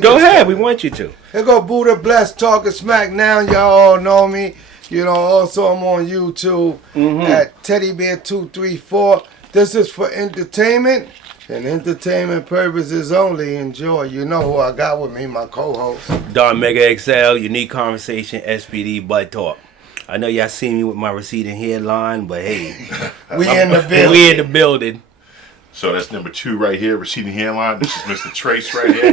Go ahead, we want you to. Here go Buddha Bless talking smack now. Y'all all know me. You know, also I'm on YouTube at TeddyBear234. This is for entertainment and entertainment purposes only. Enjoy. You know who I got with me, my co-host. Don Mega XL, Unique Conversation, SPD, Bud Talk. I know y'all see me with my receding hairline, but hey. We in the building. We in the building. So that's number 2 right here, receding hairline. This is Mr. Trace right here,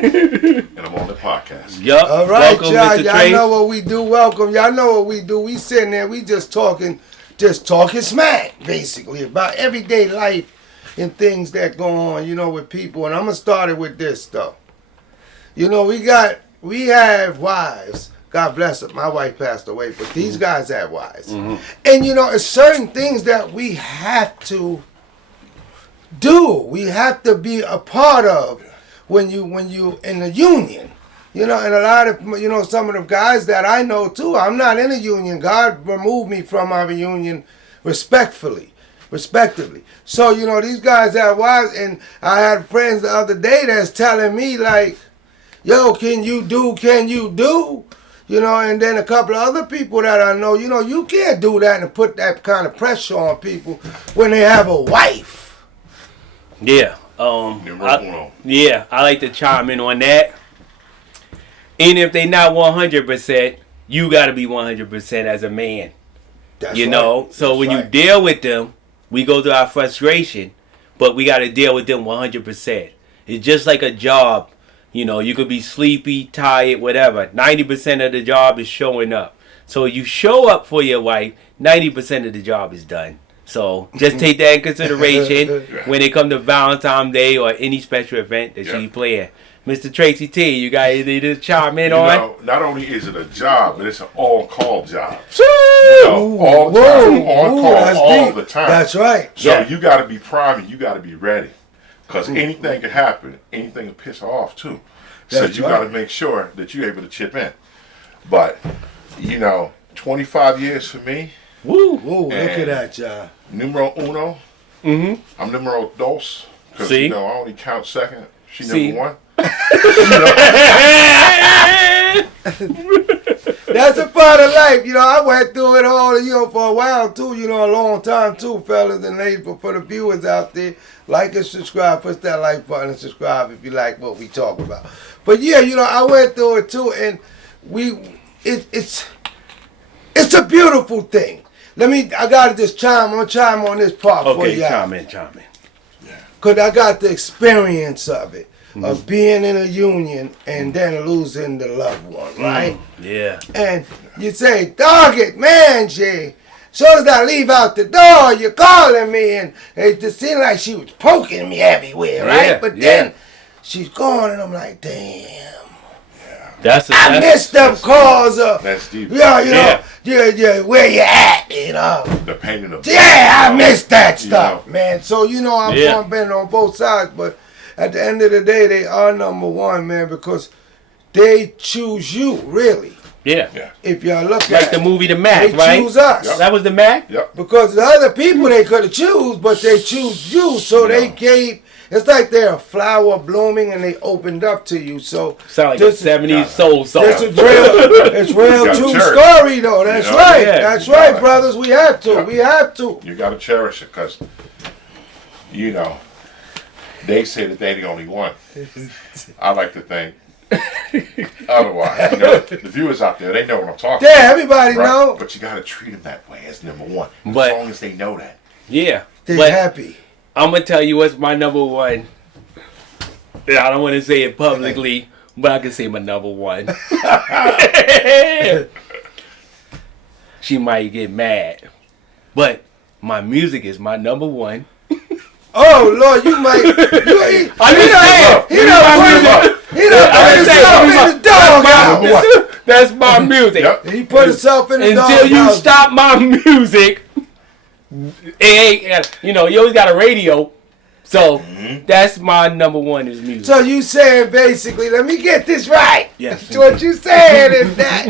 and I'm on the podcast. Yup. All right, welcome, y'all. Mr. Y'all Trace. know what we do. Welcome. Y'all know what we do. We sitting there. We just talking smack, basically, about everyday life and things that go on, you know, with people. And I'm gonna start it with this though. You know, we have wives. God bless them. My wife passed away, but these guys have wives. And you know, it's certain things that we have to do. We have to be a part of when you in the union. You know, and a lot of, you know, some of the guys that I know too, I'm not in a union. God removed me from our union respectively. So, you know, these guys have wives, and I had friends the other day that's telling me like, yo, can you do? You know, and then a couple of other people that I know, you know, you can't do that and put that kind of pressure on people when they have a wife. Yeah. Yeah, I like to chime in on that. And if they not 100%, you got to be 100% as a man. That's you right. know? So That's when right. you deal with them, we go through our frustration, but we got to deal with them 100%. It's just like a job. You know, you could be sleepy, tired, whatever. 90% of the job is showing up. So you show up for your wife, 90% of the job is done. So just take that in consideration when it comes to Valentine's Day or any special event that she's playing. Mr. Tracy T, you got anything to chime in on? Know, not only is it a job, but it's an all-call job. Woo! You know, all the time, on call, that's all deep. the time. That's right. So you got to be primed and you got to be ready, because anything can happen. Anything can piss her off too. So That's you right. got to make sure that you're able to chip in. But you know, 25 years for me. Woo! Ooh, look at that, y'all. Numero uno. I'm numero dos. Because, See? you know, I only count second. She See? number 1. That's a part of life. You know, I went through it all, you know, for a while, too. You know, a long time, too, fellas and ladies. But for the viewers out there, like and subscribe. Push that like button and subscribe if you like what we talk about. But, yeah, you know, I went through it, too. And it's a beautiful thing. I got to just chime on this part for Okay, y'all. chime in. Because I got the experience of it, of being in a union and then losing the loved one, right? Yeah. And you say, dog it, man, Jay. So as I leave out the door, you're calling me, and it just seemed like she was poking me everywhere, right? Yeah, But then she's gone, and I'm like, damn. I missed them calls. That's deep. Yeah, where you at, you know? The pain in the Yeah, I missed that stuff, know. man. So, you know, I'm been on both sides, but at the end of the day, they are number one, man, because they choose you, really. Yeah. If y'all look at Like the movie The Mac, they right? choose us. Yep. That was The Mac? Yep. Because the other people they could have choose, but they choose you, so they gave. It's like they're a flower blooming and they opened up to you. So Sound like a 70s soul song. this is real. It's real got true church. story though. That's You know? right. Yeah. That's You right, gotta- brothers. We have to. Yeah. We have to. You got to cherish it, because, you know, they say that they the only one. I like to think otherwise. You know, the viewers out there, they know what I'm talking Yeah, about. everybody Right? know. But you got to treat them that way as number one. But- as long as they know that. Yeah. They're But happy. I'm going to tell you what's my number one. I don't want to say it publicly, but I can say my number one. She might get mad. But my music is my number one. Oh Lord, you might. He done put himself in the dog out. That's my music. Yep. He put himself in the dog Until you out. stop my music, it ain't, you know, you always got a radio. So that's my number one is music. So you saying basically, let me get this right. Yes. So what you saying is that,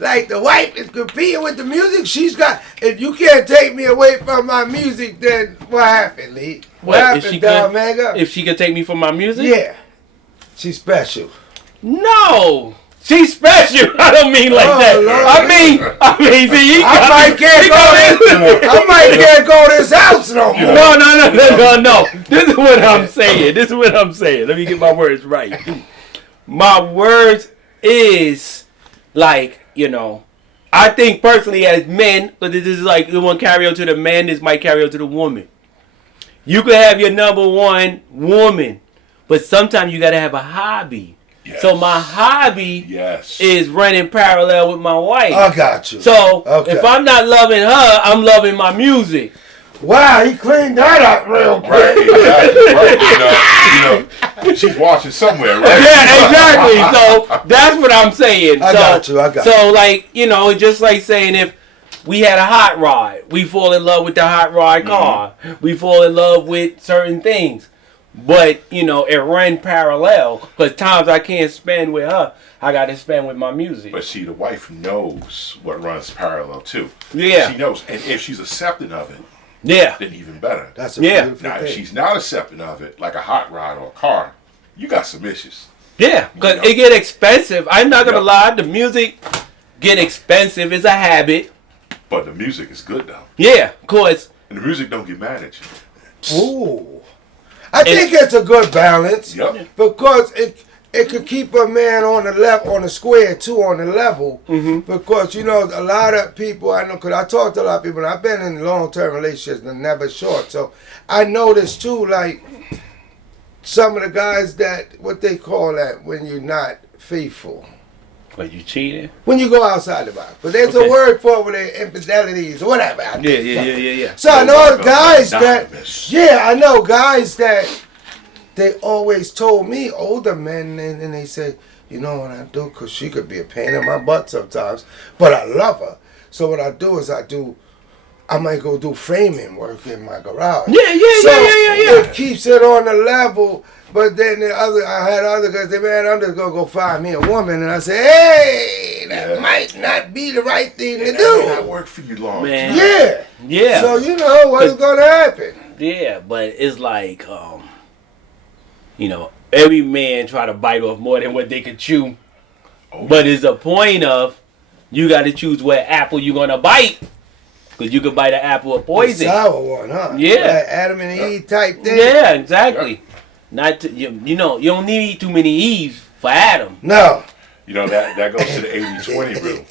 like, the wife is competing with the music. She's got. If you can't take me away from my music, then what happened, Lee? What If happened, she Don could- Mega? If she could take me from my music? Yeah, she's special. No. She's special. I don't mean like that. Lord. I mean, see, I might can't go to this house no more. No. This is what I'm saying. Let me get my words right. My words is like, I think personally as men, but this is like the one carry on to the man, this might carry on to the woman. You could have your number one woman, but sometimes you gotta have a hobby. Yes. So my hobby is running parallel with my wife. I got you. So if I'm not loving her, I'm loving my music. Wow, he cleaned that up real quick. Right, exactly. She's watching somewhere, right? Yeah, exactly. So that's what I'm saying. I got you. So like, just like saying if we had a hot rod, we fall in love with the hot rod car. We fall in love with certain things. But, it run parallel because times I can't spend with her, I got to spend with my music. But see, the wife knows what runs parallel too. Yeah. She knows. And if she's accepting of it, then even better. That's a beautiful Now, thing. if she's not accepting of it, like a hot rod or a car, you got some issues. Yeah, because it get expensive. I'm not going to lie. The music get expensive. It's a habit. But the music is good, though. Yeah, of course. And the music don't get mad at you. Ooh. I think it's a good balance. Yep. Because it could keep a man on the square too, on the level. Mm-hmm. Because a lot of people I know, because I talk to a lot of people, and I've been in long-term relationships and never short. So I noticed too, like some of the guys that what they call that when you're not faithful. What, you cheating? When you go outside the box. But there's a word for it with the infidelities or whatever. Yeah. So I know guys I know guys that they always told me, older men, and they say, what I do, because she could be a pain in my butt sometimes, but I love her. So what I do is I might go do framing work in my garage. Yeah. It keeps it on the level. But then I had other guys, they man, I'm just going to go find me a woman. And I say, hey, that might not be the right thing to do. That may not work for you long. Man. Yeah. Yeah. So, what's going to happen? Yeah, but it's like, every man try to bite off more than what they can chew. Oh. But it's a point of, you got to choose what apple you're going to bite. Because you can bite an apple or poison. The sour one, huh? Yeah. Like Adam and Eve type thing. Yeah, exactly. Yeah. Not to, you don't need too many Eves for Adam. No. That goes to the 80-20 rule.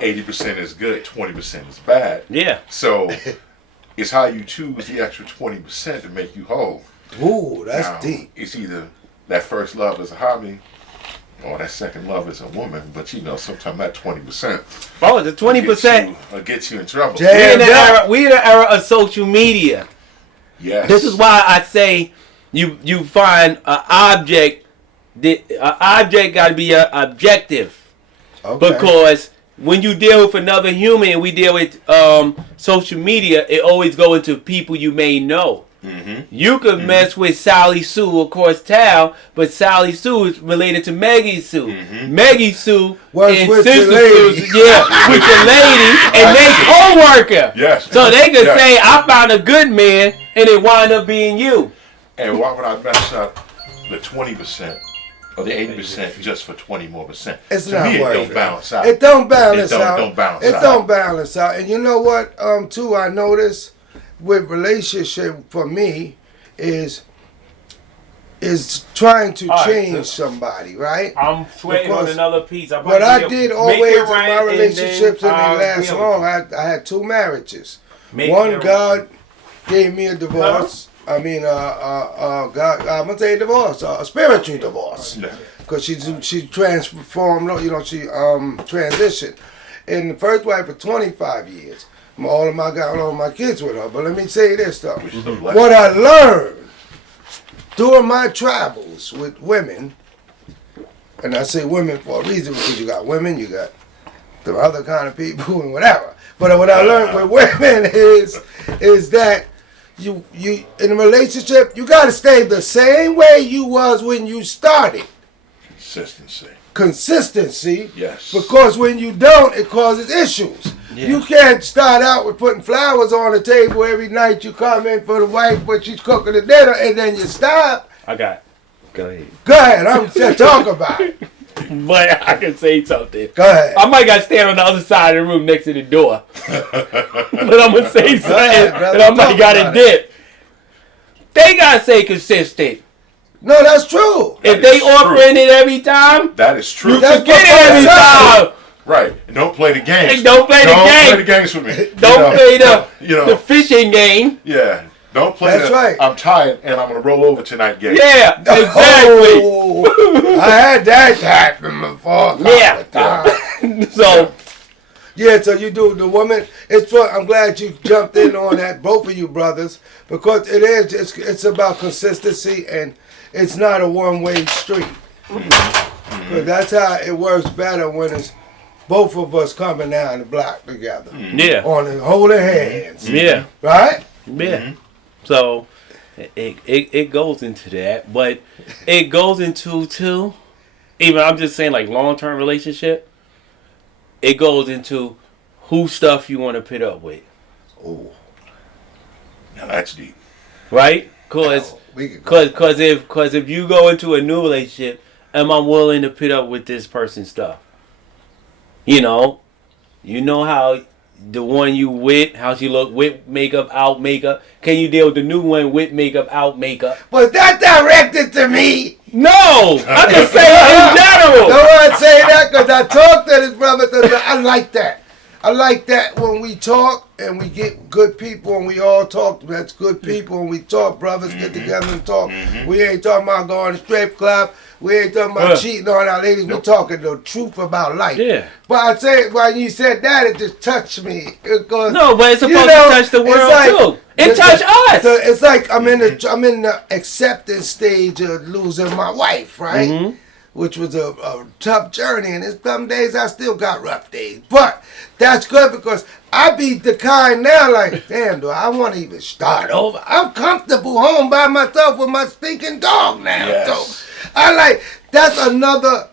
80% is good, 20% is bad. Yeah. So it's how you choose the extra 20% to make you whole. Ooh, that's deep. It's either that first love is a hobby or that second love is a woman, but sometimes that 20%. Oh, the 20% gets you in trouble. We in the era of social media. Yes. This is why I say you find an object. An object got to be objective. Okay. Because when you deal with another human, and we deal with social media, it always go into people you may know. Mm-hmm. You could mess with Sally Sue, of course, Tal, but Sally Sue is related to Maggie Sue. Mm-hmm. Maggie Sue and Sister Sue, with your lady, and they co-worker. Yes. So they could say, I found a good man, and it wind up being you. And why would I mess up the 20% or the 80% just for 20 more percent? It's to not me, worth it don't balance out. It don't balance out. Don't balance it out. Don't balance out. And you know what, too, I noticed with relationship for me is trying to change somebody, right? I'm sweating on another piece. What I did always in my relationships, and they last long, I had 2 marriages. One, God gave me a divorce. I mean, God, I'm gonna say divorce, a spiritual divorce, because she transformed, she transitioned. And the first wife for 25 years. All of my kids with her. But let me say this though, what I learned during my travels with women, and I say women for a reason because you got women, you got the other kind of people and whatever. But what I learned with women is that you in a relationship, you got to stay the same way you was when you started. Consistency. Yes. Because when you don't, it causes issues. Yeah. You can't start out with putting flowers on the table every night you come in for the wife, but she's cooking the dinner, and then you stop. I got it. Go ahead. Go ahead. I'm just talking about it. But I can say something. Go ahead. I might got to stand on the other side of the room next to the door. But I'm going to say something, ahead, brother. and I might Talk got about to dip. They got to stay consistent. No, that's true. If they offering it every time, That is true. That's get it every time. Right. And don't play the games. Hey, don't play the Don't game. play the games with me. Don't play the the fishing game. Yeah. Don't play That's the right. I'm tired and I'm gonna roll over tonight game. Yeah, exactly. Oh, I had that happen before. Yeah. So, Yeah, so you do the woman. It's fun. I'm glad you jumped in on that, both of you brothers, because it is. It's about consistency, and it's not a one-way street. Because that's how it works better when it's both of us coming down the block together, yeah. on the holding hands, Yeah. right? Yeah. So it goes into that, but it goes into too. Even I'm just saying, like long-term relationship. It goes into who stuff you want to put up with, Oh, Now that's deep. right? Cause if you go into a new relationship, am I willing to put up with this person's stuff? You know how the one you with, how she look with makeup, out makeup. Can you deal with the new one with makeup, out makeup? was that directed to me? No, I'm just saying in general. No one say that because I talked to this brother. I like that. I like that when we talk and we get good people and we all talk. That's good people and we talk. Brothers get together and talk. We ain't talking about going to strip club. We ain't talking about cheating on our ladies. We talking the truth about life. Yeah. But I say when you said that, it just touched me. Because, No, but it's supposed you know, to touch the it's world like- too. It touch us. So it's like I'm in the acceptance stage of losing my wife, right? Mm-hmm. Which was a tough journey, and there's some days I still got rough days. But that's good because I be the kind now, like, damn, do I want to even start over? I'm comfortable home by myself with my stinking dog now. Yes. So I like, that's another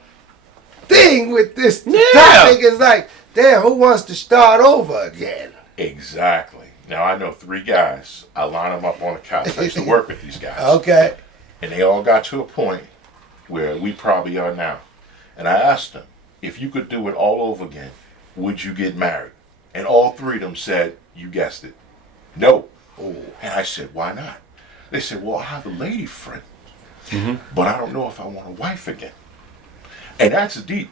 thing with this Yeah. topic is like, damn, who wants to start over again? Exactly. Now I know 3 guys. I line them up on the couch. I used to work with these guys. Okay. And they all got to a point where we probably are now. And I asked them, if you could do it all over again, would you get married? And all 3 of them said, you guessed it, no. And I said, why not? They said, well, I have a lady friend, but I don't know if I want a wife again. And that's deep,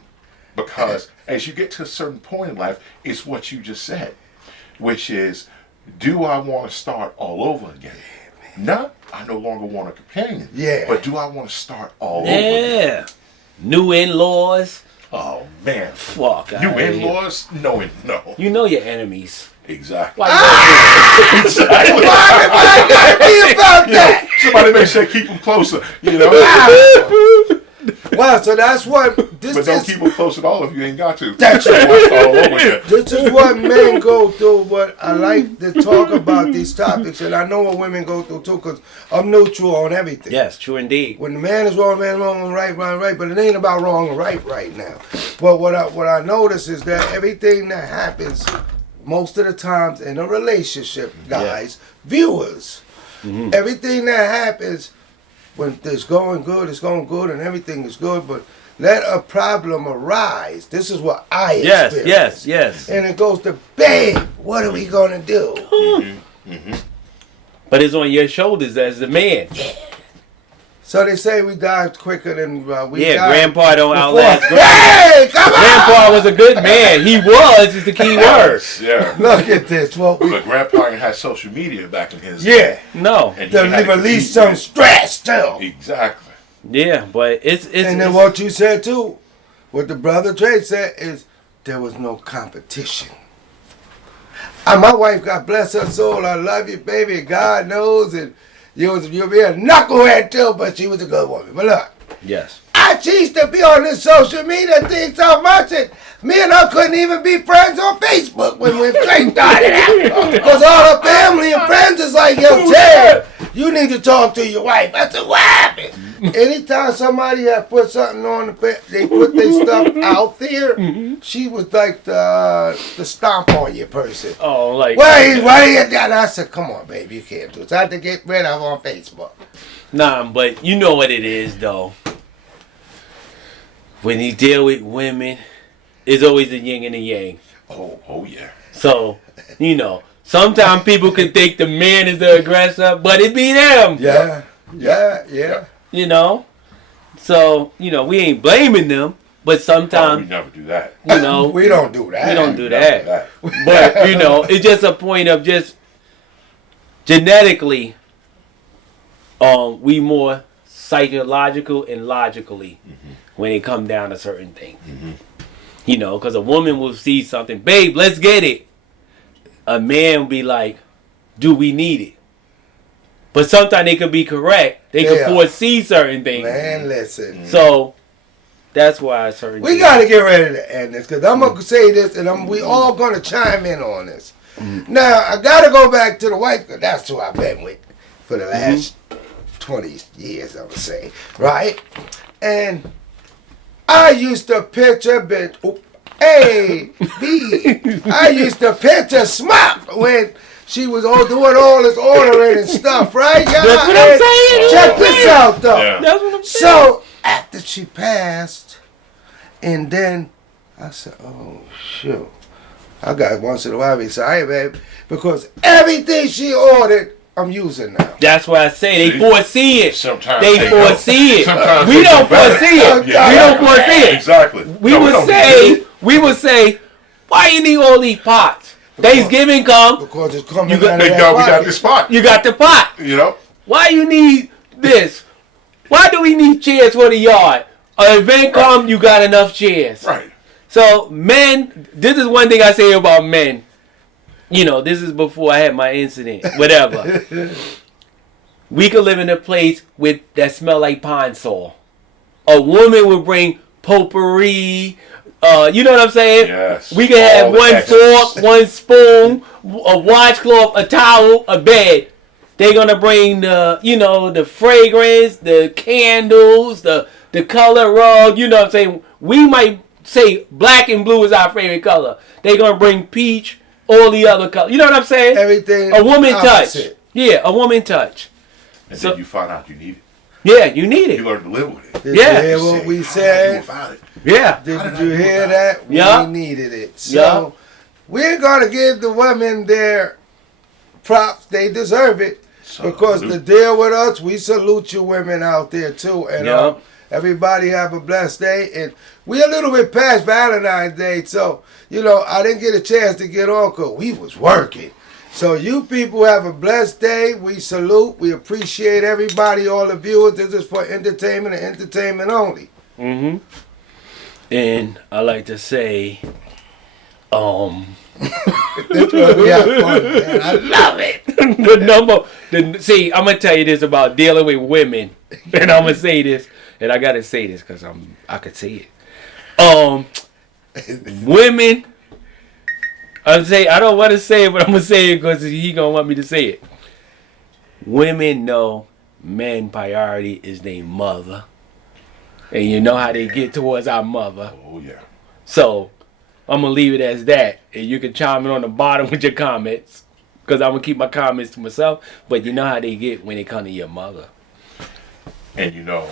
because as you get to a certain point in life, it's what you just said, which is, do I want to start all over again? Not, I no longer want a companion. Yeah. But do I want to start all over again? Yeah. New in-laws. Oh, man. Fuck. New in-laws? No. You know your enemies. Exactly. Like, Why gotta be about that? Somebody may say keep them closer, you know. Wow, so that's what this But don't is. keep them close at all if you ain't got to. That's You want to start all over again. This is what men go through. What I like to talk about these topics, and I know what women go through too, because I'm neutral on everything. yes, true indeed. When the man is wrong, and right, but it ain't about wrong and right now. But what I notice is that everything that happens, most of the times in a relationship, guys, viewers, everything that happens when it's going good, and everything is good, but let a problem arise. This is what I experience. Yes. And it goes to, babe, what are we gonna do? But it's on your shoulders as the man. So they say we die quicker than we die. Yeah, Grandpa don't before. outlast Grandpa. Hey, come on! Grandpa was a good man. He was is the key word. Yeah. Look at this. What we, But Grandpa ain't had social media back in his yeah. No. And he To had to release compete some with- stress too. Exactly. Yeah, but it's And then what you said too, what the brother Trey said is there was no competition. And my wife, God bless her soul, I love you, baby. God knows, and you'll be a knucklehead too, but she was a good woman. But look, yes. I used to be on this social media thing so much that me and her couldn't even be friends on Facebook when Trey started out. Because all her family and friends is like, yo, Ted, you need to talk to your wife. I said, what happened? Anytime somebody had put something on they put their stuff out there, she was like the stomp on you person. Oh, like Why you done? I said, come on, baby, you can't do this. I had to get rid of her on Facebook. Nah, but you know what it is though. When you deal with women, it's always a yin and a yang. Oh yeah. So, you know, sometimes people can think the man is the aggressor, but it be them. Yeah. You know? So, you know, we ain't blaming them, but We sometimes, never do that. you know, We don't do that. we don't do Never that. But, you know, it's just a point of just genetically, we more psychological and logically when it come down to certain things. You know, because a woman will see something, babe, let's get it. A man will be like, do we need it? But sometimes they could be correct. They could Yeah. foresee certain things. Man, listen. So that's why certain We things. got to get ready to end this because I'm going to say this and we all going to chime in on this. Now, I got to go back to the wife because that's who I've been with for the last 20 years, I would say. Right? And I used to picture A, B. I used to picture Smop when she was all doing all this ordering and stuff, right? Yeah, That's what I'm saying. Check this out, though. Yeah. That's what I'm saying. So after she passed, and then I said, "Oh shoot, I got once in a while be sorry, babe, because everything she ordered, I'm using now." That's why I say they See? foresee it. Sometimes They they foresee it. Sometimes We they don't do better. foresee it. Yeah. We don't foresee it. Exactly. We No, would don't say, need it. why you need all these pots? Thanksgiving come, Because it's coming You got- out of Thank that God we got pocket. this spot. you got the pot. You know? Why you need this? Why do we need chairs for the yard? An event come, you got enough chairs. Right. So men, this is one thing I say about men. You know, this is before I had my incident. Whatever. We could live in a place with that smell like pine sol. A woman would bring potpourri. You know what I'm saying? Yes. We could have All the one extras. fork, one spoon, a washcloth, a towel, a bed. They're gonna bring the, you know, the fragrance, the candles, the color rug. You know what I'm saying? We might say black and blue is our favorite color. They're gonna bring peach, all the other colors. You know what I'm saying? Everything. A woman touch. opposite. Yeah, a woman touch. And So- then you find out you need it. Yeah, you need You it. learn to live with it. Did Yeah. you hear You what say, we "How did I do said? without it?" Yeah. Did How did I you do hear without that? Yeah. We needed it. So Yeah. we're gonna give the women their props. They deserve it. Because Salute. to deal with us, we salute you women out there too. And Yeah. everybody have a blessed day. And we a little bit past Valentine's Day, so you know I didn't get a chance to get on because we was working. So you people have a blessed day. We salute. We appreciate everybody, all the viewers. This is for entertainment and entertainment only. Mm-hmm. And I like to say, This where we have fun, man. I love it. see, I'm gonna tell you this about dealing with women, and I'm gonna say this, and I gotta say this because I could say it. Women, I don't want to say it, but I'm gonna say it because he gonna want me to say it. Women know men priority is their mother, and you know how they get towards our mother. Oh, yeah. So I'm gonna leave it as that, and you can chime in on the bottom with your comments, because I'm gonna keep my comments to myself. But you know how they get when it come to your mother. And you know,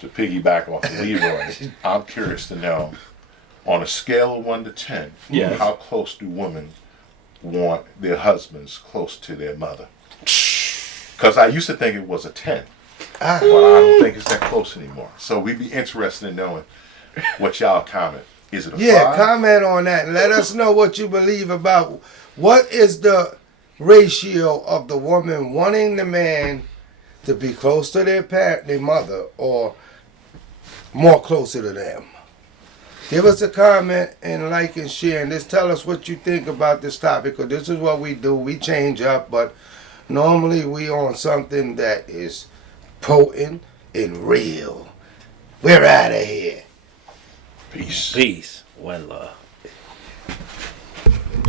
to piggyback off of Leroy, I'm curious to know, on a scale of 1 to 10, Yes. how close do women want their husbands close to their mother? Because I used to think it was a 10, but I don't think it's that close anymore. So we'd be interested in knowing what y'all comment. Is it a Yeah, 5? comment on that and let us know what you believe about what is the ratio of the woman wanting the man to be close to their mother, or more closer to them. Give us a comment and like and share, and just tell us what you think about this topic, because this is what we do. We change up, but normally we on something that is potent and real. We're out of here. Peace. Peace. One love.